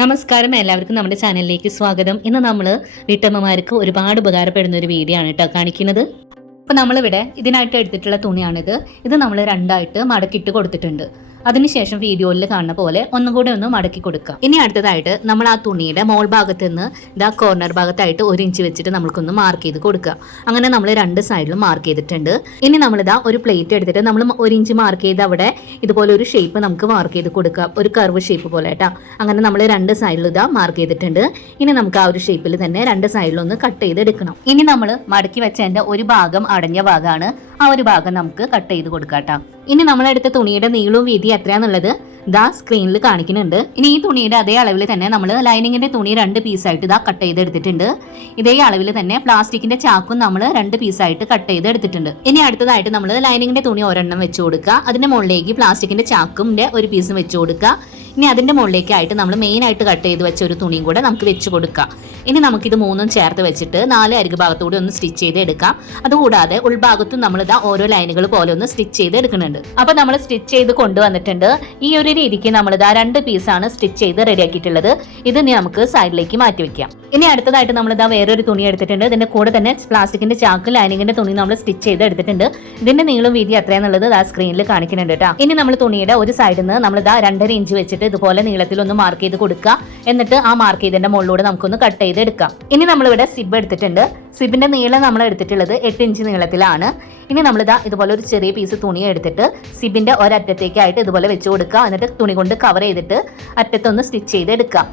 നമസ്കാരം. എല്ലാവർക്കും നമ്മുടെ ചാനലിലേക്ക് സ്വാഗതം. ഇന്ന് നമ്മൾ വീട്ടമ്മമാർക്ക് ഒരുപാട് ഉപകാരപ്പെടുന്ന ഒരു വീഡിയോ ആണ് കേട്ടോ കാണിക്കുന്നത്. അപ്പോൾ നമ്മളിവിടെ ഇതിനായിട്ട് എടുത്തിട്ടുള്ള തുണിയാണിത്. ഇത് നമ്മൾ രണ്ടായിട്ട് മടക്കിട്ട് കൊടുത്തിട്ടുണ്ട്. അതിനുശേഷം വീഡിയോയിൽ കാണുന്ന പോലെ ഒന്നും കൂടെ ഒന്ന് മടക്കി കൊടുക്കുക. ഇനി അടുത്തതായിട്ട് നമ്മൾ ആ തുണിയുടെ മോൾ ഭാഗത്ത് നിന്ന് ഇതാ കോർണർ ഭാഗത്തായിട്ട് ഒരു ഇഞ്ച് വെച്ചിട്ട് നമ്മൾക്കൊന്ന് മാർക്ക് ചെയ്ത് കൊടുക്കുക. അങ്ങനെ നമ്മൾ രണ്ട് സൈഡിലും മാർക്ക് ചെയ്തിട്ടുണ്ട്. ഇനി നമ്മളിതാ ഒരു പ്ലേറ്റ് എടുത്തിട്ട് നമ്മൾ ഒരു ഇഞ്ച് മാർക്ക് ചെയ്ത് അവിടെ ഇതുപോലെ ഒരു ഷേപ്പ് നമുക്ക് മാർക്ക് ചെയ്ത് കൊടുക്കുക. ഒരു കർവ് ഷേപ്പ് പോലെ കേട്ടോ. അങ്ങനെ നമ്മൾ രണ്ട് സൈഡിലും ഇതാ മാർക്ക് ചെയ്തിട്ടുണ്ട്. ഇനി നമുക്ക് ആ ഒരു ഷേപ്പിൽ തന്നെ രണ്ട് സൈഡിലും ഒന്ന് കട്ട് ചെയ്ത് എടുക്കണം ഇനി നമ്മൾ മടക്കി വെച്ചതിന്റെ ഒരു ഭാഗം അടഞ്ഞ ഭാഗമാണ് ആ ഒരു ഭാഗം നമുക്ക് കട്ട് ചെയ്ത് കൊടുക്കാട്ടോ. ഇനി നമ്മളെടുത്ത തുണിയുടെ നീളവും വീതി എത്രയാന്നുള്ളത് ദാ സ്ക്രീനിൽ കാണിക്കുന്നുണ്ട്. ഇനി ഈ തുണിയുടെ അതേ അളവിൽ തന്നെ നമ്മൾ ലൈനിങ്ങിന്റെ തുണി രണ്ട് പീസായിട്ട് ഇതാ കട്ട് ചെയ്തെടുത്തിട്ടുണ്ട്. ഇതേ അളവിൽ തന്നെ പ്ലാസ്റ്റിക്കിന്റെ ചാക്കും നമ്മൾ രണ്ട് പീസായിട്ട് കട്ട് ചെയ്ത് എടുത്തിട്ടുണ്ട് ഇനി അടുത്തതായിട്ട് നമ്മൾ ലൈനിങ്ങിന്റെ തുണി ഒരെണ്ണം വെച്ച് കൊടുക്കുക. അതിന്റെ മുകളിലേക്ക് പ്ലാസ്റ്റിക്കിന്റെ ചാക്കിന്റെ ഒരു പീസും വെച്ച് കൊടുക്കുക. ഇനി അതിന്റെ മുകളിലേക്കായിട്ട് നമ്മൾ മെയിൻ ആയിട്ട് കട്ട് ചെയ്ത് വെച്ച ഒരു തുണിയും കൂടെ നമുക്ക് വെച്ച് കൊടുക്കാം. ഇനി നമുക്കിത് മൂന്നും ചേർത്ത് വെച്ചിട്ട് നാല് അരികു ഭാഗത്തൂടെ ഒന്ന് സ്റ്റിച്ച് ചെയ്ത് എടുക്കാം. അതുകൂടാതെ ഉൾഭാഗത്തും നമ്മൾ ഇതാ ഓരോ ലൈനുകൾ പോലെ ഒന്ന് സ്റ്റിച്ച് ചെയ്ത് എടുക്കുന്നുണ്ട്. അപ്പോൾ നമ്മൾ സ്റ്റിച്ച് ചെയ്ത് കൊണ്ടുവന്നിട്ടുണ്ട്. ഈ ഒരു രീതിക്ക് നമ്മൾ ഇതാ രണ്ട് പീസാണ് സ്റ്റിച്ച് ചെയ്ത് റെഡിയാക്കിയിട്ടുള്ളത് ഇത് ഇനി നമുക്ക് സൈഡിലേക്ക് മാറ്റി വെക്കാം. ഇനി അടുത്തതായിട്ട് നമ്മൾ ഇതാ വേറൊരു തുണി എടുത്തിട്ടുണ്ട്. ഇതിന്റെ കൂടെ തന്നെ പ്ലാസ്റ്റിക്കിന്റെ ചാക്ക് ലൈനിങ്ങിന്റെ തുണി നമ്മൾ സ്റ്റിച്ച് ചെയ്ത് എടുത്തിട്ടുണ്ട്. ഇതിന്റെ നീളം വീതി എത്രയാന്നുള്ളത് ആ സ്ക്രീനിൽ കാണിക്കുന്നുണ്ട് കേട്ടോ. ഇനി നമ്മൾ തുണിയുടെ ഒരു സൈഡിൽ നിന്ന് നമ്മളിതാ രണ്ടര ഇഞ്ച് വെച്ചിട്ട് ഇതുപോലെ നീളത്തിൽ ഒന്ന് മാർക്ക് ചെയ്ത് കൊടുക്കുക. എന്നിട്ട് ആ മാർക്ക് ചെയ്തതിന്റെ മുകളിലൂടെ നമുക്കൊന്ന് കട്ട് ചെയ്ത് എടുക്കാം. ഇനി നമ്മളിവിടെ സിബ് എടുത്തിട്ടുണ്ട്. സിബിന്റെ നീളം നമ്മൾ എടുത്തിട്ടുള്ളത് എട്ട് ഇഞ്ച് നീളത്തിലാണ്. ഇനി നമ്മളിതാ ഇതുപോലെ ഒരു ചെറിയ പീസ് തുണി എടുത്തിട്ട് സിബിന്റെ ഒരറ്റത്തേക്കായിട്ട് ഇതുപോലെ വെച്ച് കൊടുക്കുക. എന്നിട്ട് തുണി കൊണ്ട് കവർ ചെയ്തിട്ട് അറ്റത്തൊന്ന് സ്റ്റിച്ച് ചെയ്ത് എടുക്കാം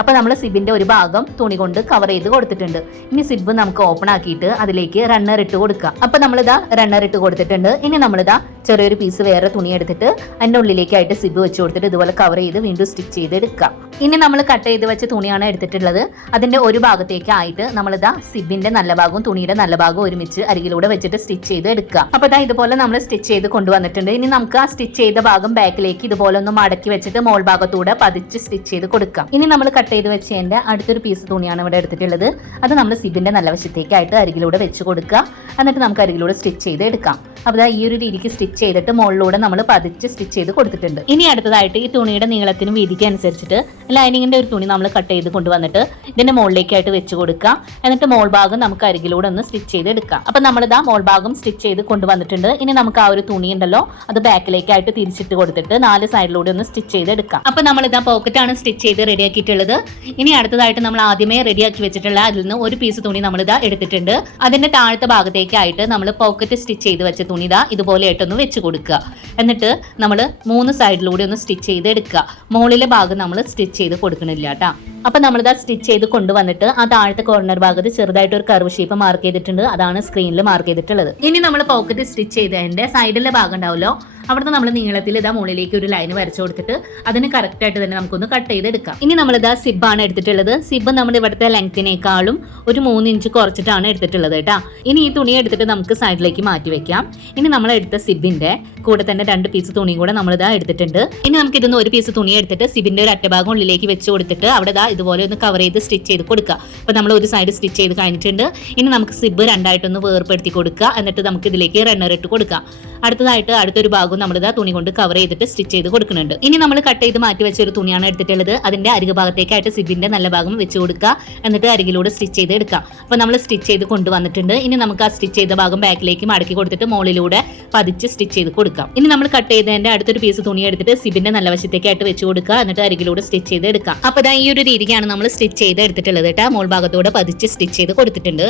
അപ്പോൾ നമ്മൾ സിബിന്റെ ഒരു ഭാഗം തുണി കൊണ്ട് കവർ ചെയ്ത് കൊടുത്തിട്ടുണ്ട്. ഇനി സിബ് നമുക്ക് ഓപ്പൺ ആക്കിയിട്ട് അതിലേക്ക് റണ്ണർ ഇട്ട് കൊടുക്കാം അപ്പോൾ നമ്മളിതാ റണ്ണർ ഇട്ട് കൊടുത്തിട്ടുണ്ട്. ഇനി നമ്മളിതാ ചെറിയൊരു പീസ് വേറെ തുണി എടുത്തിട്ട് അതിന്റെ ഉള്ളിലേക്കായിട്ട് സിബ് വെച്ച് കൊടുത്തിട്ട് ഇതുപോലെ കവർ ചെയ്ത് വീണ്ടും സ്റ്റിച്ച് ചെയ്ത് എടുക്കാം ഇനി നമ്മൾ കട്ട് ചെയ്ത് വെച്ച തുണിയാണ് എടുത്തിട്ടുള്ളത്. അതിന്റെ ഒരു ഭാഗത്തേക്ക് ആയിട്ട് നമ്മളിതാ സിബിന്റെ നല്ല ഭാഗവും തുണിയുടെ നല്ല ഭാഗവും ഒരുമിച്ച് അരികിലൂടെ വെച്ചിട്ട് സ്റ്റിച്ച് ചെയ്ത് എടുക്കുക. അപ്പോൾ ഇതാ ഇതുപോലെ നമ്മൾ സ്റ്റിച്ച് ചെയ്ത് കൊണ്ടുവന്നിട്ടുണ്ട്. ഇനി നമുക്ക് ആ സ്റ്റിച്ച് ചെയ്ത ഭാഗം ബാക്കിലേക്ക് ഇതുപോലെ ഒന്ന് മടക്കി വെച്ചിട്ട് മോൾ ഭാഗത്തൂടെ പതിച്ച് സ്റ്റിച്ച് ചെയ്ത് കൊടുക്കാം. ഇനി നമ്മൾ കട്ട് ചെയ്ത് വെച്ചതിന്റെ അടുത്തൊരു പീസ് തുണിയാണ് ഇവിടെ എടുത്തിട്ടുള്ളത്. അത് നമ്മൾ സിബിന്റെ നല്ല വശത്തേക്കായിട്ട് അരികിലൂടെ വെച്ച് കൊടുക്കുക. എന്നിട്ട് നമുക്ക് അരികിലൂടെ സ്റ്റിച്ച് ചെയ്ത് എടുക്കാം. അപ്പോൾ ഈ ഒരു രീതിക്ക് സ്റ്റിച്ച് ചെയ്തിട്ട് മുകളിലൂടെ നമ്മൾ പതിച്ച് സ്റ്റിച്ച് ചെയ്ത് കൊടുത്തിട്ടുണ്ട്. ഇനി അടുത്തതായിട്ട് ഈ തുണിയുടെ നീളത്തിനും വീതിക്ക് അനുസരിച്ചിട്ട് ലൈനിങ്ങിന്റെ ഒരു തുണി നമ്മൾ കട്ട് ചെയ്ത് കൊണ്ടുവന്നിട്ട് ഇതിന്റെ മുകളിലേക്കായിട്ട് വെച്ച് കൊടുക്കുക എന്നിട്ട് മോൾ ഭാഗം നമുക്ക് അരികിലൂടെ ഒന്ന് സ്റ്റിച്ച് ചെയ്ത് എടുക്കാം. അപ്പം നമ്മളിതാ മോൾ ഭാഗം സ്റ്റിച്ച് ചെയ്ത് കൊണ്ടുവന്നിട്ടുണ്ട്. ഇനി നമുക്ക് ആ ഒരു തുണി ഉണ്ടല്ലോ അത് ബാക്കിലേക്കായിട്ട് തിരിച്ചിട്ട് കൊടുത്തിട്ട് നാല് സൈഡിലൂടെ ഒന്ന് സ്റ്റിച്ച് ചെയ്ത് എടുക്കാം. അപ്പം നമ്മളിതാ പോക്കറ്റാണ് സ്റ്റിച്ച് ചെയ്ത് റെഡിയാക്കിയിട്ടുള്ളത് ഇനി അടുത്തതായിട്ട് നമ്മൾ ആദ്യമേ റെഡിയാക്കി വെച്ചിട്ടുള്ള അതിൽ നിന്ന് ഒരു പീസ് തുണി നമ്മളിതാ എടുത്തിട്ടുണ്ട്. അതിന്റെ താഴത്തെ ഭാഗത്തേക്കായിട്ട് നമ്മൾ പോക്കറ്റ് സ്റ്റിച്ച് ചെയ്ത് വെച്ച തുണി ഇതാ ഇതുപോലെ ആയിട്ടൊന്ന് വെച്ച് കൊടുക്കുക. എന്നിട്ട് നമ്മൾ മൂന്ന് സൈഡിലൂടെ ഒന്ന് സ്റ്റിച്ച് ചെയ്ത് എടുക്കുക. മുകളിലെ ഭാഗം നമ്മൾ സ്റ്റിച്ച് ചെയ്ത് കൊടുക്കണില്ല കേട്ടോ. അപ്പം നമ്മളിതാ സ്റ്റിച്ച് ചെയ്ത് കൊണ്ടുവന്നിട്ട് ആ താഴത്തെ കോർണർ ഭാഗത്ത് ചെറുതായിട്ട് ഒരു കർവ് ഷേപ്പ് മാർക്ക് ചെയ്തിട്ടുണ്ട്. അതാണ് സ്ക്രീനിൽ മാർക്ക് ചെയ്തിട്ടുള്ളത്. ഇനി നമ്മൾ പോക്കറ്റ് സ്റ്റിച്ച് ചെയ്തതിന്റെ സൈഡിലെ ഭാഗം ഉണ്ടാവുമല്ലോ. അവിടുന്ന് നമ്മൾ നീളത്തിൽ ഇതാ മുകളിലേക്ക് ഒരു ലൈൻ വരച്ചു കൊടുത്തിട്ട് അതിന് കറക്റ്റ് ആയിട്ട് തന്നെ നമുക്കൊന്ന് കട്ട് ചെയ്തെടുക്കാം. ഇനി നമ്മൾ നമ്മളിതാ സിബാണ് എടുത്തിട്ടുള്ളത്. സിബ് നമ്മൾ ഇവിടുത്തെ ലെങ്ത്തിനേക്കാളും ഒരു മൂന്ന് ഇഞ്ച് കുറച്ചിട്ടാണ് എടുത്തിട്ടുള്ളത് കേട്ടാ. ഇനി ഈ തുണി എടുത്തിട്ട് നമുക്ക് സൈഡിലേക്ക് മാറ്റി വെക്കാം. ഇനി നമ്മൾ എടുത്ത സിബിന്റെ കൂടെ തന്നെ രണ്ട് പീസ് തുണിയും കൂടെ നമ്മൾ ഇതാ എടുത്തിട്ടുണ്ട്. ഇനി നമുക്ക് ഇതൊന്ന് ഒരു പീസ് തുണി എടുത്തിട്ട് സിബിന്റെ ഒരു അറ്റഭാഗം ഉള്ളിലേക്ക് വെച്ച് കൊടുത്തിട്ട് അവിടെ ഇതാ ഇതുപോലെ ഒന്ന് കവർ ചെയ്ത് സ്റ്റിച്ച് ചെയ്ത് കൊടുക്കുക. അപ്പോൾ നമ്മൾ ഒരു സൈഡ് സ്റ്റിച്ച് ചെയ്ത് കഴിഞ്ഞിട്ടുണ്ട്. ഇനി നമുക്ക് സിബ് രണ്ടായിട്ടൊന്ന് വേർപ്പെടുത്തി കൊടുക്കുക. എന്നിട്ട് നമുക്ക് ഇതിലേക്ക് റണ്ണർ ഇട്ട് കൊടുക്കാം അടുത്തതായിട്ട് അടുത്തൊരു ഭാഗവും നമ്മളിതാ തുണി കൊണ്ട് കവർ ചെയ്തിട്ട് സ്റ്റിച്ച് ചെയ്ത് കൊടുക്കുന്നുണ്ട്. ഇനി നമ്മൾ കട്ട് ചെയ്ത് മാറ്റി വെച്ച ഒരു തുണിയാണ് എടുത്തിട്ടുള്ളത്. അതിന്റെ അരികു ഭാഗത്തേക്കായിട്ട് സിബിന്റെ നല്ല ഭാഗം വെച്ച് കൊടുക്കുക. എന്നിട്ട് അരികിലൂടെ സ്റ്റിച്ച് ചെയ്ത് എടുക്കാം അപ്പോൾ നമ്മൾ സ്റ്റിച്ച് ചെയ്ത് കൊണ്ടുവന്നിട്ടുണ്ട്. ഇനി നമുക്ക് ആ സ്റ്റിച്ച് ചെയ്ത ഭാഗം ബാക്കിലേക്ക് മടക്കി കൊടുത്തിട്ട് മുകളിലൂടെ പതിച്ച് സ്റ്റിച്ച് ചെയ്ത് കൊടുക്കാം. ഇനി നമ്മൾ കട്ട് ചെയ്തതിന്റെ അടുത്തൊരു പീസ് തുണി എടുത്തിട്ട് സിബിന്റെ നല്ല വശത്തേക്കായിട്ട് വെച്ച് കൊടുക്കുക. എന്നിട്ട് അരികിലൂടെ സ്റ്റിച്ച് ചെയ്ത് എടുക്കാം. അപ്പോൾ ഇതാ ഈ ഒരു രീതിക്കാണ് നമ്മൾ സ്റ്റിച്ച് ചെയ്ത് എടുത്തിട്ടുള്ളത് കേട്ടോ. മോൾ ഭാഗത്തോടെ പതിച്ച് സ്റ്റിച്ച് ചെയ്ത് കൊടുത്തിട്ടുണ്ട്.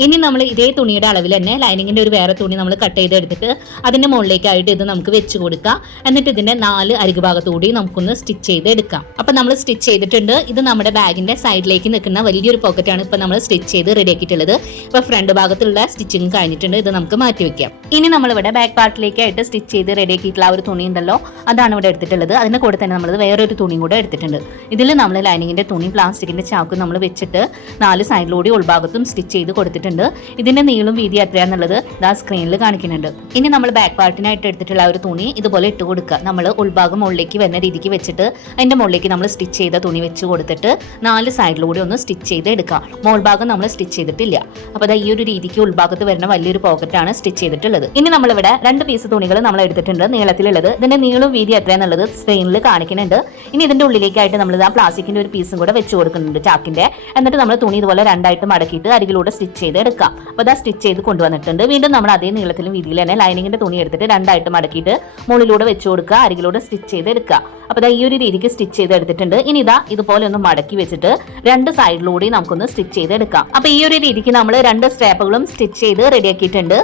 ഇനി നമ്മൾ ഇതേ തുണിയുടെ അളവിൽ തന്നെ ലൈനിങ്ങിന്റെ ഒരു വേറെ തുണി നമ്മൾ കട്ട് ചെയ്ത് എടുത്തിട്ട് അതിന്റെ മുകളിലേക്കായിട്ട് ഇത് നമുക്ക് വെച്ച് കൊടുക്കാം. എന്നിട്ട് ഇതിന്റെ നാല് അരികു ഭാഗത്തുകൂടി നമുക്കൊന്ന് സ്റ്റിച്ച് ചെയ്ത് എടുക്കാം. അപ്പൊ നമ്മൾ സ്റ്റിച്ച് ചെയ്തിട്ടുണ്ട്. ഇത് നമ്മുടെ ബാഗിന്റെ സൈഡിലേക്ക് നിൽക്കുന്ന വലിയൊരു പോക്കറ്റാണ് ഇപ്പൊ നമ്മൾ സ്റ്റിച്ച് ചെയ്ത് റെഡി ആക്കിയിട്ടുള്ളത്. ഇപ്പൊ ഫ്രണ്ട് ഭാഗത്തുള്ള സ്റ്റിച്ചിങ് കഴിഞ്ഞിട്ടുണ്ട്. ഇത് നമുക്ക് മാറ്റി വെക്കാം. ഇനി നമ്മളിവിടെ ബാക്ക് പാർട്ടിലേക്കായിട്ട് സ്റ്റിച്ച് ചെയ്ത് റെഡി ആക്കിയിട്ടുള്ള ആ ഒരു തുണി ഉണ്ടല്ലോ അതാണ് ഇവിടെ എടുത്തിട്ടുള്ളത്. അതിന്റെ കൂടെ തന്നെ നമ്മൾ വേറൊരു തുണിയും കൂടെ എടുത്തിട്ടുണ്ട്. ഇതിൽ നമ്മൾ ലൈനിങ്ങിന്റെ തുണി പ്ലാസ്റ്റിക്കിന്റെ ചാക്കും നമ്മൾ വെച്ചിട്ട് നാല് സൈഡിലൂടെ ഉൾഭാഗത്തും സ്റ്റിച്ച് ചെയ്ത് കൊടുത്തിട്ടുണ്ട്. എടുത്തിട്ടുണ്ട്. ഇതിന്റെ നീളും വീതി എത്രയാന്നുള്ളത് ഇതാ സ്ക്രീനിൽ കാണിക്കുന്നുണ്ട്. ഇനി നമ്മൾ ബാക്ക് പാർട്ടിനായിട്ട് എടുത്തിട്ടുള്ള ഒരു തുണി ഇതുപോലെ ഇട്ട് കൊടുക്കുക. നമ്മൾ ഉൾഭാഗം മുകളിലേക്ക് വരുന്ന രീതിക്ക് വെച്ചിട്ട് അതിന്റെ മുകളിലേക്ക് നമ്മൾ സ്റ്റിച്ച് ചെയ്ത തുണി വെച്ച് കൊടുത്തിട്ട് നാല് സൈഡിലൂടെ ഒന്ന് സ്റ്റിച്ച് ചെയ്ത് എടുക്കാം മുകൾഭാഗം ഭാഗം നമ്മൾ സ്റ്റിച്ച് ചെയ്തിട്ടില്ല. അപ്പോൾ അതാ ഈ ഒരു രീതിക്ക് ഉൾഭാഗത്ത് വരുന്ന വലിയൊരു പോക്കറ്റാണ് സ്റ്റിച്ച് ചെയ്തിട്ടുള്ളത്. ഇനി നമ്മളിവിടെ രണ്ട് പീസ് തുണികൾ നമ്മൾ എടുത്തിട്ടുണ്ട് നീളത്തിലുള്ളത്. ഇതിന്റെ നീളും വീതി എത്രയാന്നുള്ളത് സ്ക്രീനിൽ കാണിക്കുന്നുണ്ട്. ഇനി ഇതിന്റെ ഉള്ളിലേക്കായിട്ട് നമ്മൾ ആ പ്ലാസ്റ്റിക്കിന്റെ ഒരു പീസും കൂടെ വെച്ച് കൊടുക്കുന്നുണ്ട് ചാക്കിന്റെ. എന്നിട്ട് നമ്മൾ തുണി ഇതുപോലെ രണ്ടായിട്ട് മടക്കിയിട്ട് അരികിലൂടെ സ്റ്റിച്ച് ചെയ്ത് എടുക്കാം അപ്പോൾ അതാ സ്റ്റിച്ച് ചെയ്ത് കൊണ്ടുവന്നിട്ടുണ്ട്. വീണ്ടും നമ്മൾ അതേ നീളത്തിലും വീതിയിൽ തന്നെ ലൈനിങ്ങിന്റെ തുണി എടുത്തിട്ട് രണ്ടായിട്ട് മടക്കിയിട്ട് മുകളിലൂടെ വെച്ച് കൊടുക്കുക. അരികിലൂടെ സ്റ്റിച്ച് ചെയ്ത് എടുക്കുക അപ്പോൾ ഇതാ ഈ ഒരു രീതിക്ക് സ്റ്റിച്ച് ചെയ്ത് എടുത്തിട്ടുണ്ട് ഇനി ഇതാ ഇതുപോലെ ഒന്ന് മടക്കി വെച്ചിട്ട് രണ്ട് സൈഡിലൂടെ നമുക്കൊന്ന് സ്റ്റിച്ച് ചെയ്ത് എടുക്കാം അപ്പോൾ ഈ ഒരു രീതിക്ക് നമ്മൾ രണ്ട് സ്ട്രാപ്പുകളും സ്റ്റിച്ച് ചെയ്ത് റെഡിയാക്കിയിട്ടുണ്ട്.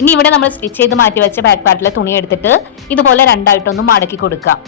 ഇനി ഇവിടെ നമ്മൾ സ്റ്റിച്ച് ചെയ്ത് മാറ്റി വെച്ച ബാക്ക് പാർട്ടിലെ തുണി എടുത്തിട്ട് ഇതുപോലെ രണ്ടായിട്ടൊന്ന് മടക്കി കൊടുക്കാം.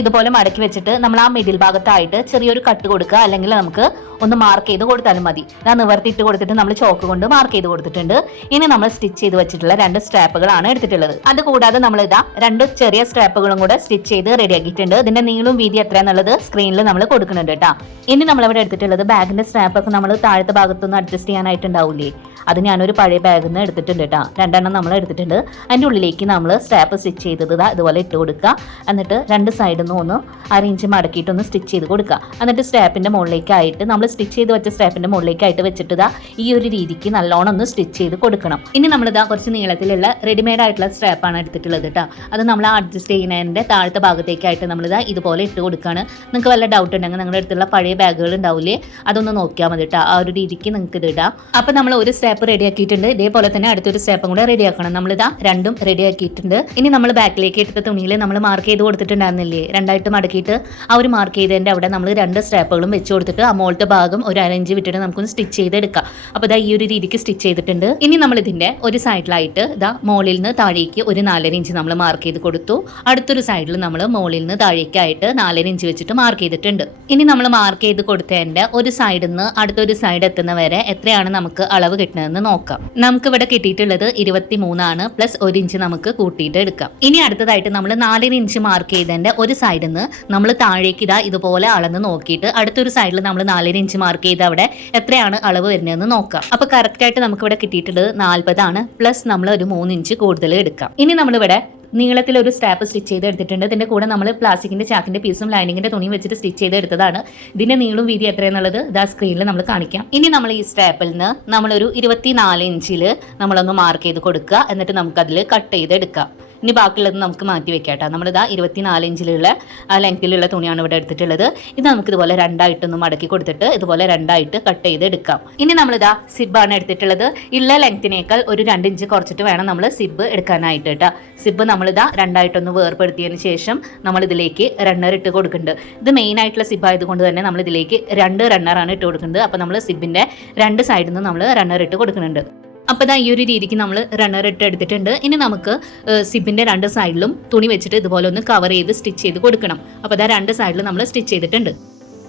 ഇതുപോലെ മടക്കി വെച്ചിട്ട് നമ്മൾ ആ മിഡിൽ ഭാഗത്തായിട്ട് ചെറിയൊരു കട്ട് കൊടുക്കുക. അല്ലെങ്കിൽ നമുക്ക് ഒന്ന് മാർക്ക് ചെയ്ത് കൊടുത്താലും മതി. ഞാൻ നിവർത്തിയിട്ട് കൊടുത്തിട്ട് നമ്മൾ ചോക്ക് കൊണ്ട് മാർക്ക് ചെയ്ത് കൊടുത്തിട്ടുണ്ട്. ഇനി നമ്മൾ സ്റ്റിച്ച് ചെയ്ത് വെച്ചിട്ടുള്ള രണ്ട് സ്ട്രാപ്പുകളാണ് എടുത്തിട്ടുള്ളത്. അത് കൂടാതെ നമ്മൾ ഇതാ രണ്ട് ചെറിയ സ്ട്രാപ്പുകളും കൂടെ സ്റ്റിച്ച് ചെയ്ത് റെഡിയാക്കിയിട്ടുണ്ട് ഇതിന്റെ നീളും വീതി എത്രയാന്നുള്ളത് സ്ക്രീനിൽ നമ്മൾ കൊടുക്കുന്നുണ്ട് കേട്ടോ. ഇനി നമ്മൾ ഇവിടെ എടുത്തിട്ടുള്ളത് ബാഗിന്റെ സ്ട്രാപ്പൊക്കെ നമ്മൾ താഴത്തെ ഭാഗത്തൊന്നും അഡ്ജസ്റ്റ് ചെയ്യാനായിട്ടുണ്ടാവില്ലേ? അത് ഞാനൊരു പഴയ ബാഗിൽ നിന്ന് എടുത്തിട്ടുണ്ട് കേട്ടോ രണ്ടെണ്ണം നമ്മൾ എടുത്തിട്ടുണ്ട്. അതിന്റെ ഉള്ളിലേക്ക് നമ്മൾ സ്റ്റാപ്പ് സ്റ്റിച്ച് ചെയ്തത് ഇതുപോലെ ഇട്ട് കൊടുക്കുക. എന്നിട്ട് രണ്ട് സൈഡിൽ നിന്ന് ഒന്ന് അരയിഞ്ച് മടക്കിയിട്ടൊന്ന് സ്റ്റിച്ച് ചെയ്ത് കൊടുക്കുക. എന്നിട്ട് സ്റ്റാപ്പിന്റെ മുകളിലേക്കായിട്ട് നമ്മൾ സ്റ്റിച്ച് ചെയ്ത് വെച്ച സ്റ്റാപ്പിന്റെ മുകളിലേക്കായിട്ട് വെച്ചിട്ട് ദാ ഈ ഒരു രീതിക്ക് നല്ലോണം ഒന്ന് സ്റ്റിച്ച് ചെയ്ത് കൊടുക്കണം. ഇനി നമ്മളിതാ കുറച്ച് നീളത്തിലുള്ള റെഡിമെയ്ഡ് ആയിട്ടുള്ള സ്റ്റാപ്പാണ് എടുത്തിട്ടുള്ളത് കേട്ടോ അത് നമ്മൾ അഡ്ജസ്റ്റ് ചെയ്യുന്നതിന്റെ താഴത്തെ ഭാഗത്തേക്കായിട്ട് നമ്മളിതാ ഇതുപോലെ ഇട്ട് കൊടുക്കുകയാണ്. നിങ്ങൾക്ക് വല്ല ഡൗട്ട് ഉണ്ടെങ്കിൽ നിങ്ങളുടെ അടുത്തുള്ള പഴയ ബാഗുകൾ ഉണ്ടാവില്ലേ? അതൊന്ന് നോക്കിയാൽ മതി കേട്ടോ ആ ഒരു രീതിക്ക് നിങ്ങൾക്ക് ഇത് ഇടാം അപ്പം നമ്മൾ ഒരു സ്റ്റെപ്പ് റെഡിയാക്കിയിട്ടുണ്ട് ഇതേപോലെ തന്നെ അടുത്തൊരു സ്റ്റെപ്പും കൂടെ റെഡിയാക്കണം നമ്മളിതാ രണ്ടും റെഡി ആക്കിയിട്ടുണ്ട് ഇനി നമ്മൾ ബാക്കിലേക്ക് എടുത്ത തുണിയിൽ നമ്മൾ മാർക്ക് ചെയ്ത് കൊടുത്തിട്ടുണ്ടായിരുന്നില്ലേ? രണ്ടായിട്ട് മടക്കിയിട്ട് ആ ഒരു മാർക്ക് ചെയ്തതിന്റെ അവിടെ നമ്മൾ രണ്ട് സ്ട്രാപ്പുകളും വെച്ച് കൊടുത്തിട്ട് ആ മോളത്തെ ഭാഗം ഒരു അരഞ്ച് വിട്ടിട്ട് നമുക്കൊന്ന് സ്റ്റിച്ച് ചെയ്തെടുക്കാം. അപ്പോൾ ഇതാ ഈ ഒരു രീതിക്ക് സ്റ്റിച്ച് ചെയ്തിട്ടുണ്ട്. ഇനി നമ്മൾ ഇതിന്റെ ഒരു സൈഡിലായിട്ട് ഇതാ മോളിൽ നിന്ന് താഴേക്ക് ഒരു നാലര ഇഞ്ച് നമ്മൾ മാർക്ക് ചെയ്ത് കൊടുത്തു. അടുത്തൊരു സൈഡിൽ നമ്മൾ മോളിൽ നിന്ന് താഴേക്കായിട്ട് നാലര ഇഞ്ച് വെച്ചിട്ട് മാർക്ക് ചെയ്തിട്ടുണ്ട്. ഇനി നമ്മൾ മാർക്ക് ചെയ്ത് കൊടുത്തതിന്റെ ഒരു സൈഡിൽ നിന്ന് അടുത്തൊരു സൈഡ് എത്തുന്ന വരെ എത്രയാണ് നമുക്ക് അളവ് കിട്ടുന്നതെന്ന് നോക്കാം. നമുക്ക് ഇവിടെ കിട്ടിയിട്ടുള്ളത് ഇരുപത്തി മൂന്നാണ് പ്ലസ് ഒരു ഇഞ്ച് നമുക്ക് കൂട്ടിയിട്ട് എടുക്കാം. ഇനി അടുത്തതായിട്ട് നമ്മൾ നാലര ഇഞ്ച് മാർക്ക് ചെയ്തതിന്റെ ഒരു സൈഡിൽ നിന്ന് നമ്മൾ താഴേക്ക് ഇതാ ഇതുപോലെ അളന്ന് നോക്കിയിട്ട് അടുത്തൊരു സൈഡിൽ നമ്മൾ നാലര ഇഞ്ച് മാർക്ക് ചെയ്ത് അവിടെ എത്രയാണ് അളവ് വരുന്നതെന്ന് നോക്കാം. അപ്പൊ കറക്റ്റ് ആയിട്ട് നമുക്ക് ഇവിടെ കിട്ടിയിട്ടുള്ളത് നാൽപ്പതാണ് പ്ലസ് നമ്മൾ ഒരു മൂന്ന് ഇഞ്ച് കൂടുതൽ എടുക്കാം. ഇനി നമ്മളിവിടെ നീളത്തിൽ ഒരു സ്റ്റാപ്പ് സ്റ്റിച്ച് ചെയ്ത് എടുത്തിട്ടുണ്ട് ഇതിന്റെ കൂടെ നമ്മൾ പ്ലാസ്റ്റിക്കിന്റെ ചാക്കിന്റെ പീസും ലൈനിങ്ങിന്റെ തുണിയും വെച്ചിട്ട് സ്റ്റിച്ച് ചെയ്ത് എടുത്തതാണ് ഇതിന്റെ നീളും വീതി എത്രയെന്നുള്ളത് ഇതാ സ്ക്രീനിൽ നമ്മൾ കാണിക്കാം. ഇനി നമ്മൾ ഈ സ്റ്റാപ്പിൽ നിന്ന് നമ്മളൊരു ഇരുപത്തിനാല് ഇഞ്ചിൽ നമ്മളൊന്ന് മാർക്ക് ചെയ്ത് കൊടുക്കുക. എന്നിട്ട് നമുക്കതിൽ കട്ട് ചെയ്ത് എടുക്കാം ഇനി ബാക്കിയുള്ളത് നമുക്ക് മാറ്റി വെക്കാം കേട്ടോ നമ്മളിതാ ഇരുപത്തിനാല് ഇഞ്ചിലുള്ള ലെങ്ത്തിലുള്ള തുണിയാണ് ഇവിടെ എടുത്തിട്ടുള്ളത്. ഇത് നമുക്ക് ഇതുപോലെ രണ്ടായിട്ടൊന്ന് മടക്കി കൊടുത്തിട്ട് ഇതുപോലെ രണ്ടായിട്ട് കട്ട് ചെയ്ത് എടുക്കാം ഇനി നമ്മളിതാ സിബാണ് എടുത്തിട്ടുള്ളത്. ഉള്ള ലെങ്ത്തിനേക്കാൾ ഒരു രണ്ട് ഇഞ്ച് കുറച്ചിട്ട് വേണം നമ്മൾ സിബ് എടുക്കാനായിട്ട് കേട്ടോ സിബ് നമ്മളിതാ രണ്ടായിട്ടൊന്ന് വേർപ്പെടുത്തിയതിന് ശേഷം നമ്മൾ ഇതിലേക്ക് റണ്ണർ ഇട്ട് കൊടുക്കുന്നുണ്ട്. ഇത് മെയിൻ ആയിട്ടുള്ള സിബ് ആയതുകൊണ്ട് തന്നെ നമ്മൾ ഇതിലേക്ക് രണ്ട് റണ്ണറാണ് ഇട്ട് കൊടുക്കുന്നത് അപ്പോൾ നമ്മൾ സിബിന്റെ രണ്ട് സൈഡിൽ നിന്ന് നമ്മൾ റണ്ണർ ഇട്ട് കൊടുക്കുന്നുണ്ട്. അപ്പോൾ ഇതാ ഈ ഒരു രീതിക്ക് നമ്മൾ റണ്ണർ ഇട്ട് എടുത്തിട്ടുണ്ട്. ഇനി നമുക്ക് സിബിന്റെ രണ്ട് സൈഡിലും തുണി വെച്ചിട്ട് ഇതുപോലെ ഒന്ന് കവർ ചെയ്ത് സ്റ്റിച്ച് ചെയ്ത് കൊടുക്കണം. അപ്പോൾ ഇതാ രണ്ട് സൈഡിലും നമ്മൾ സ്റ്റിച്ച് ചെയ്തിട്ടുണ്ട്.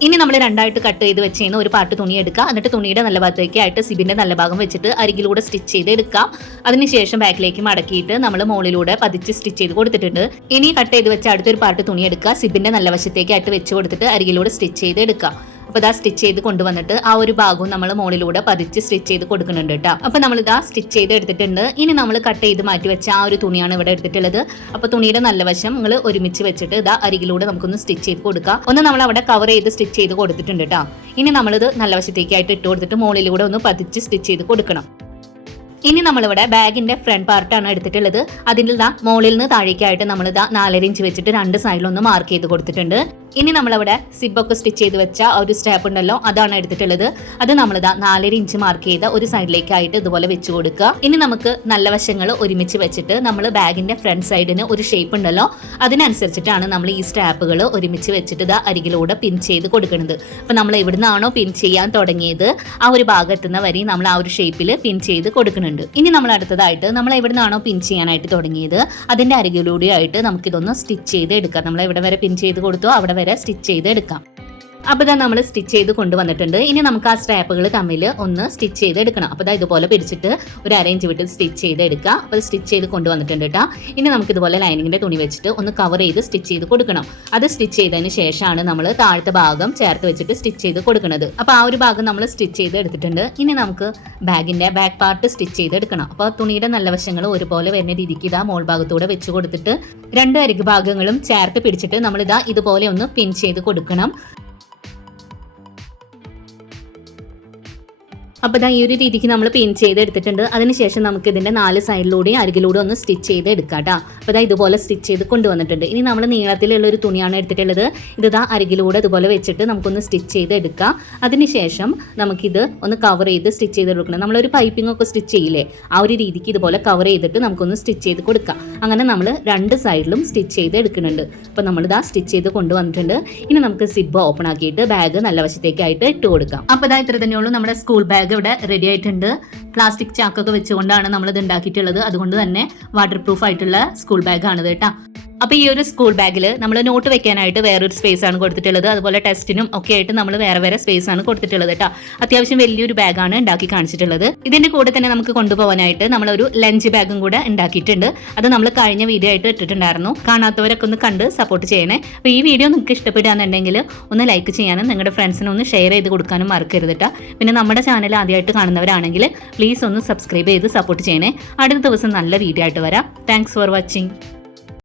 ഇനി നമ്മൾ രണ്ടായിട്ട് കട്ട് ചെയ്ത് വെച്ച് കഴിഞ്ഞാൽ ഒരു പാട്ട് തുണി എടുക്കുക എന്നിട്ട് തുണിയുടെ നല്ല ഭാഗത്തേക്ക് ആയിട്ട് സിബിന്റെ നല്ല ഭാഗം വെച്ചിട്ട് അരികിലൂടെ സ്റ്റിച്ച് ചെയ്ത് എടുക്കാം. അതിനുശേഷം ബാക്കിലേക്ക് മടക്കിയിട്ട് നമ്മൾ മുകളിലൂടെ പതിച്ച് സ്റ്റിച്ച് ചെയ്ത് കൊടുത്തിട്ടുണ്ട്. ഇനി കട്ട് ചെയ്ത് വെച്ച അടുത്തൊരു പാട്ട് തുണി എടുക്കുക. സിബിന്റെ നല്ല വശത്തേക്ക് ആയിട്ട് വെച്ച് കൊടുത്തിട്ട് അരികിലൂടെ സ്റ്റിച്ച് ചെയ്ത് എടുക്കുക. അപ്പോൾ ഇതാ സ്റ്റിച്ച് ചെയ്ത് കൊണ്ടുവന്നിട്ട് ആ ഒരു ഭാഗവും നമ്മൾ മുകളിലൂടെ പതിച്ച് സ്റ്റിച്ച് ചെയ്ത് കൊടുക്കുന്നുണ്ട് കേട്ടോ. അപ്പോൾ നമ്മൾ ഇതാ സ്റ്റിച്ച് ചെയ്ത് എടുത്തിട്ടുണ്ട്. ഇനി നമ്മൾ കട്ട് ചെയ്ത് മാറ്റി വെച്ച ആ ഒരു തുണിയാണ് ഇവിടെ എടുത്തിട്ടുള്ളത്. അപ്പോൾ തുണിയുടെ നല്ല വശം നിങ്ങൾ ഒരുമിച്ച് വെച്ചിട്ട് ഇതാ അരികിലൂടെ നമുക്കൊന്ന് സ്റ്റിച്ച് ചെയ്ത് കൊടുക്കാം. ഒന്ന് നമ്മൾ അവിടെ കവർ ചെയ്ത് സ്റ്റിച്ച് ചെയ്ത് കൊടുത്തിട്ടുണ്ട് കേട്ടോ. ഇനി നമ്മളിത് നല്ല വശത്തേക്കായിട്ട് ഇട്ട് കൊടുത്തിട്ട് മുകളിലൂടെ ഒന്ന് പതിച്ച് സ്റ്റിച്ച് ചെയ്ത് കൊടുക്കണം. ഇനി നമ്മളിവിടെ ബാഗിന്റെ ഫ്രണ്ട് പാർട്ടാണ് എടുത്തിട്ടുള്ളത്. അതിന്റെ ഇതാ മുകളിൽ നിന്ന് താഴേക്കായിട്ട് നമ്മളിതാ നാലര ഇഞ്ച് വെച്ചിട്ട് രണ്ട് സൈഡിലൊന്ന് മാർക്ക് ചെയ്ത് കൊടുത്തിട്ടുണ്ട്. ഇനി നമ്മളവിടെ സിബൊക്കെ സ്റ്റിച്ച് ചെയ്ത് വെച്ച ഒരു സ്റ്റാപ്പ് ഉണ്ടല്ലോ അതാണ് എടുത്തിട്ടുള്ളത്. അത് നമ്മളിതാ നാലര ഇഞ്ച് മാർക്ക് ചെയ്ത ഒരു സൈഡിലേക്കായിട്ട് ഇതുപോലെ വെച്ച് കൊടുക്കുക. ഇനി നമുക്ക് നല്ല വശങ്ങൾ ഒരുമിച്ച് വെച്ചിട്ട് നമ്മൾ ബാഗിന്റെ ഫ്രണ്ട് സൈഡിന് ഒരു ഷേപ്പ് ഉണ്ടല്ലോ അതിനനുസരിച്ചിട്ടാണ് നമ്മൾ ഈ സ്റ്റാപ്പുകൾ ഒരുമിച്ച് വെച്ചിട്ട് ഇതാ അരികിലൂടെ പിൻ ചെയ്ത് കൊടുക്കുന്നത് അപ്പോൾ നമ്മൾ എവിടുന്നാണോ പിൻ ചെയ്യാൻ തുടങ്ങിയത് ആ ഒരു ഭാഗത്തുനിന്ന് വരെ നമ്മൾ ആ ഒരു ഷേപ്പിൽ പിൻ ചെയ്ത് കൊടുക്കുന്നുണ്ട് ഇനി നമ്മൾ അടുത്തതായിട്ട് നമ്മൾ എവിടുന്നാണോ പിൻ ചെയ്യാനായിട്ട് തുടങ്ങിയത് അതിന്റെ അരികിലൂടെ ആയിട്ട് നമുക്കിതൊന്ന് സ്റ്റിച്ച് ചെയ്ത് എടുക്കാം. നമ്മൾ എവിടെ വരെ പിൻ ചെയ്ത് കൊടുത്തോ അവിടെ വരെ സ്റ്റിച്ച് ചെയ്ത് എടുക്കാം അപ്പോൾ ഇതാ നമ്മൾ സ്റ്റിച്ച് ചെയ്ത് കൊണ്ടുവന്നിട്ടുണ്ട്. ഇനി നമുക്ക് ആ സ്ട്രാപ്പുകൾ തമ്മിൽ ഒന്ന് സ്റ്റിച്ച് ചെയ്ത് എടുക്കണം അപ്പോൾ ഇതാ ഇതുപോലെ പിടിച്ചിട്ട് ഒരു അരേഞ്ച് വിട്ട് സ്റ്റിച്ച് ചെയ്ത് എടുക്കുക അപ്പോൾ സ്റ്റിച്ച് ചെയ്ത് കൊണ്ടുവന്നിട്ടുണ്ട് കേട്ടോ. ഇനി നമുക്ക് ഇതുപോലെ ലൈനിങ്ങിന്റെ തുണി വെച്ചിട്ട് ഒന്ന് കവർ ചെയ്ത് സ്റ്റിച്ച് ചെയ്ത് കൊടുക്കണം. അത് സ്റ്റിച്ച് ചെയ്തതിന് ശേഷമാണ് നമ്മൾ താഴത്തെ ഭാഗം ചേർത്ത് വെച്ചിട്ട് സ്റ്റിച്ച് ചെയ്ത് കൊടുക്കുന്നത്. അപ്പോൾ ആ ഒരു ഭാഗം നമ്മൾ സ്റ്റിച്ച് ചെയ്ത് എടുത്തിട്ടുണ്ട് ഇനി നമുക്ക് ബാഗിന്റെ ബാക്ക് പാർട്ട് സ്റ്റിച്ച് ചെയ്ത് എടുക്കണം അപ്പോൾ തുണിയുടെ നല്ല വശങ്ങൾ ഒരുപോലെ വരുന്ന രീതിക്ക് ഇതാ മോൾ ഭാഗത്തൂടെ വെച്ച് കൊടുത്തിട്ട് രണ്ട് അരികു ഭാഗങ്ങളും ചേർത്ത് പിടിച്ചിട്ട് നമ്മൾ നമ്മളിതാ ഇതുപോലെ ഒന്ന് പിൻ ചെയ്ത് കൊടുക്കണം. അപ്പോൾ ഇതാ ഈ ഒരു രീതിക്ക് നമ്മൾ പിൻ ചെയ്ത് എടുത്തിട്ടുണ്ട് അതിനുശേഷം നമുക്ക് ഇതിന്റെ നാല് സൈഡിലൂടെയും അരികിലൂടെ ഒന്ന് സ്റ്റിച്ച് ചെയ്ത് എടുക്കാം കേട്ടോ അപ്പോൾ ഇതാ ഇതുപോലെ സ്റ്റിച്ച് ചെയ്ത് കൊണ്ടുവന്നിട്ടുണ്ട്. ഇനി നമ്മൾ നീളത്തിലുള്ള ഒരു തുണിയാണ് എടുത്തിട്ടുള്ളത്. ഇത് ഇതാ അരികിലൂടെ ഇതുപോലെ വെച്ചിട്ട് നമുക്കൊന്ന് സ്റ്റിച്ച് ചെയ്ത് എടുക്കാം അതിനുശേഷം നമുക്കിത് ഒന്ന് കവർ ചെയ്ത് സ്റ്റിച്ച് ചെയ്ത് കൊടുക്കണം. നമ്മളൊരു പൈപ്പിംഗ് ഒക്കെ സ്റ്റിച്ച് ചെയ്യില്ലേ? ആ ഒരു രീതിക്ക് ഇതുപോലെ കവർ ചെയ്തിട്ട് നമുക്കൊന്ന് സ്റ്റിച്ച് ചെയ്ത് കൊടുക്കാം. അങ്ങനെ നമ്മൾ രണ്ട് സൈഡിലും സ്റ്റിച്ച് ചെയ്ത് എടുക്കുന്നുണ്ട്. അപ്പോൾ നമ്മളിതാ സ്റ്റിച്ച് ചെയ്ത് കൊണ്ടുവന്നിട്ടുണ്ട്. ഇനി നമുക്ക് സിബ് ഓപ്പൺ ആക്കിയിട്ട് ബാഗ് നല്ല വശത്തേക്കായിട്ട് ഇട്ട് കൊടുക്കാം. അപ്പോൾ ഇതാ ഇത്ര തന്നെയുള്ളൂ നമ്മുടെ സ്കൂൾ ബാഗ് ഇവിടെ റെഡി ആയിട്ടുണ്ട്. പ്ലാസ്റ്റിക് ചാക്കൊക്കെ വെച്ചുകൊണ്ടാണ് നമ്മൾ ഇത് ഉണ്ടാക്കിയിട്ടുള്ളത്. അതുകൊണ്ട് തന്നെ വാട്ടർ പ്രൂഫ് ആയിട്ടുള്ള സ്കൂൾ ബാഗാണിത് കേട്ടോ. അപ്പോൾ ഈ ഒരു സ്കൂൾ ബാഗിൽ നമ്മൾ നോട്ട് വെക്കാനായിട്ട് വേറൊരു സ്പേസ് ആണ് കൊടുത്തിട്ടുള്ളത്. അതുപോലെ ടെസ്റ്റിനും ഒക്കെ ആയിട്ട് നമ്മൾ വേറെ വേറെ സ്പേസ് ആണ് കൊടുത്തിട്ടുള്ളത് കേട്ടോ അത്യാവശ്യം വലിയൊരു ബാഗാണ് ഉണ്ടാക്കി കാണിച്ചിട്ടുള്ളത്. ഇതിന്റെ കൂടെ തന്നെ നമുക്ക് കൊണ്ടുപോകാനായിട്ട് നമ്മളൊരു ലഞ്ച് ബാഗും കൂടെ ഉണ്ടാക്കിയിട്ടുണ്ട്. അത് നമ്മൾ കഴിഞ്ഞ വീഡിയോ ആയിട്ട് ഇട്ടിട്ടുണ്ടായിരുന്നു. കാണാത്തവരൊക്കെ ഒന്ന് കണ്ട് സപ്പോർട്ട് ചെയ്യണേ. അപ്പോൾ ഈ വീഡിയോ നിങ്ങൾക്ക് ഇഷ്ടപ്പെടുകയാണെന്നുണ്ടെങ്കിൽ ഒന്ന് ലൈക്ക് ചെയ്യാനും നിങ്ങളുടെ ഫ്രണ്ട്സിന് ഒന്ന് ഷെയർ ചെയ്ത് കൊടുക്കാനും മറക്കരുത് കേട്ടോ പിന്നെ നമ്മുടെ ചാനൽ ആദ്യമായിട്ട് കാണുന്നവരാണെങ്കിൽ പ്ലീസ് ഒന്ന് സബ്സ്ക്രൈബ് ചെയ്ത് സപ്പോർട്ട് ചെയ്യണേ. അടുത്ത ദിവസം നല്ല വീഡിയോ ആയിട്ട് വരാം. Thanks for watching